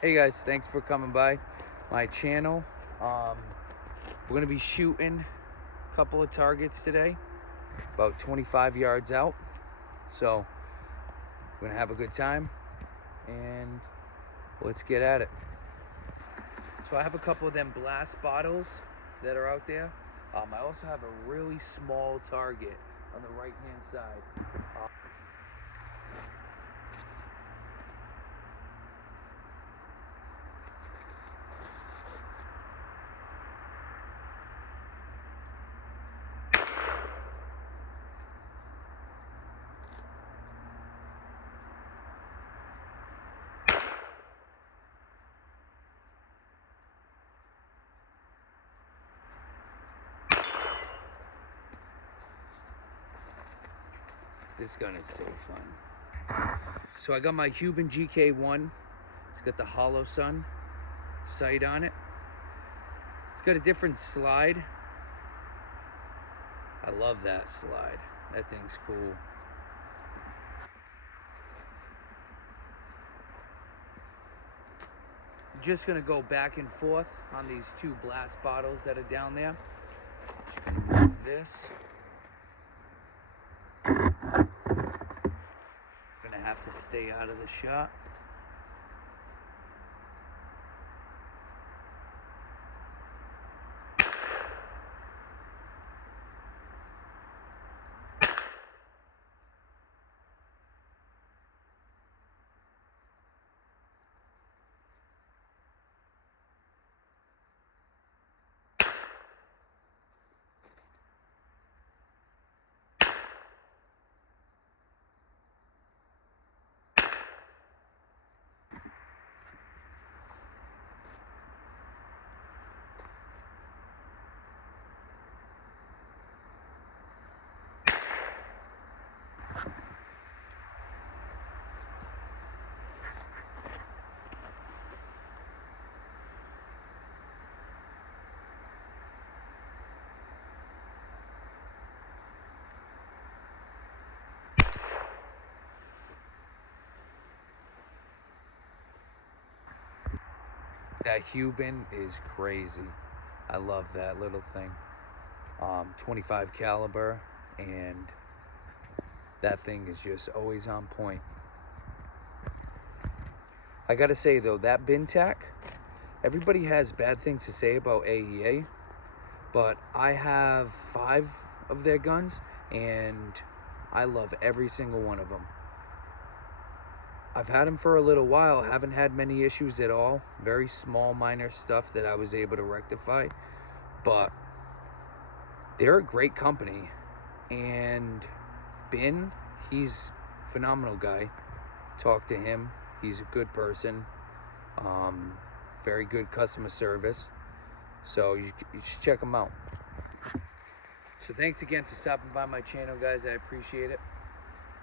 Hey guys, thanks for coming by my channel. We're gonna be shooting a couple of targets today, about 25 yards out. So we're gonna have a good time and let's get at it. So I have a couple of them blast bottles that are out there. I also have a really small target on the right hand side. This gun is so fun. So I got my Huben gk1. It's got the hollow sun sight on it. It's got a different slide. I love that slide. That thing's cool. I'm just gonna go back and forth on these two blast bottles that are down there. Move this. Gonna have to stay out of the shot. That huben is crazy. I love that little thing. 25 caliber, and that thing is just always on point. I gotta say though, that Bintac, everybody has bad things to say about AEA, but I have 5 of their guns and I love every single one of them. I've had them for a little while, haven't had many issues at all. Very small, minor stuff that I was able to rectify, but they're a great company. And Ben, he's a phenomenal guy. Talk to him, he's a good person. Very good customer service. So you should check him out. So thanks again for stopping by my channel, guys. I appreciate it.